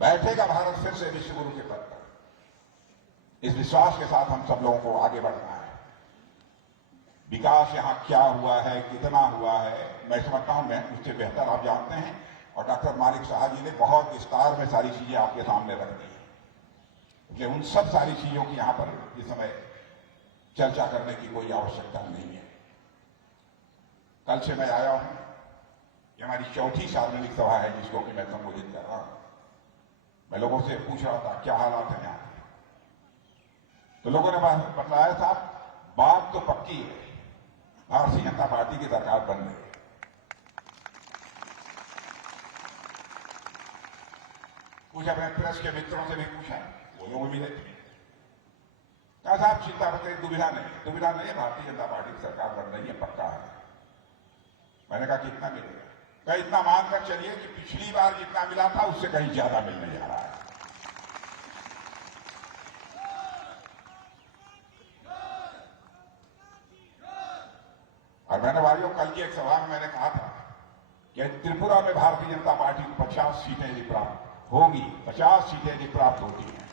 बैठेगा भारत फिर से विश्व गुरु के पद पर। इस विश्वास के साथ हम सब लोगों को आगे बढ़ना है। विकास यहां क्या हुआ है, कितना हुआ है, मैं समझता हूं मैं मुझसे बेहतर आप जानते हैं, और डॉक्टर मालिक साहब जी ने बहुत विस्तार में सारी चीजें आपके सामने रख दी है। इसलिए उन सब सारी चीजों की यहां पर इस समय चर्चा करने की कोई आवश्यकता नहीं है। कल से मैं आया हूं, ये हमारी चौथी सार्वजनिक सभा है जिसको कि मैं संबोधित कर रहा हूं। मैं लोगों से पूछ रहा था क्या हालात है यहां, तो लोगों ने बताया था बात तो पक्की है, भारतीय जनता पार्टी की सरकार बन रही है। कुछ अपने प्रेस के मित्रों से भी पूछा, वो लोग भी देखे, कहा साहब चिंता मत करिए, दुविधा नहीं है, भारतीय जनता पार्टी की सरकार बन रही है, पक्का है। मैंने कहा कितना मिलेगा? कहा इतना मानकर चलिए कि पिछली बार जितना मिला था उससे कहीं ज्यादा मिलने जा रहा है। और मैंने भाइयों कल की एक सभा में मैंने कहा था कि त्रिपुरा में भारतीय जनता पार्टी को 50 सीटें यदि प्राप्त होंगी, 50 सीटें यदि प्राप्त होती हैं,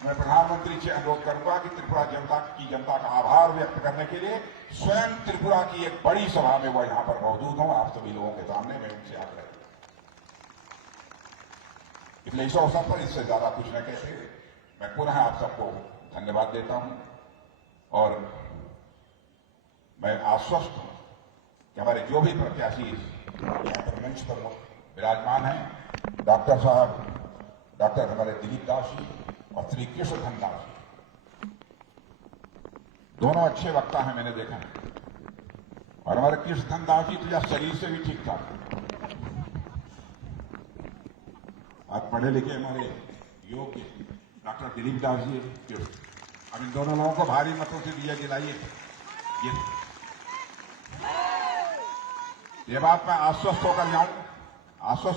मैं प्रधानमंत्री से अनुरोध करूंगा कि त्रिपुरा जनता का आभार व्यक्त करने के लिए स्वयं त्रिपुरा की एक बड़ी सभा में वह यहां पर मौजूद हों, आप सभी लोगों के सामने मैं उनसे आग्रह करूं। इसलिए इस अवसर पर इससे ज्यादा कुछ न कहते हुए मैं पुनः आप सबको धन्यवाद देता हूं, और मैं आश्वस्त हूं कि हमारे जो भी प्रत्याशी यहां पर मंच पर विराजमान हैं, डॉक्टर साहब, डॉक्टर हमारे दिलीप दास जी और श्री कृष्णधन दास जी, दोनों अच्छे वक्ता हैं, मैंने देखा है। और हमारे कृष्णधन दास जी तो या शरीर से भी ठीक ठाक, आज पढ़े लिखे हमारे योग्य डॉक्टर दिलीप दास जी, अब इन दोनों लोगों को भारी मतों से दिया दिलाइए। ये बात मैं आश्वस्त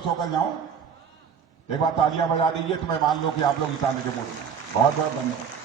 होकर जाऊं, एक बार तालियां बजा दीजिए तो मैं मान लो कि आप लोग जिताने के मूड में। बहुत बहुत धन्यवाद।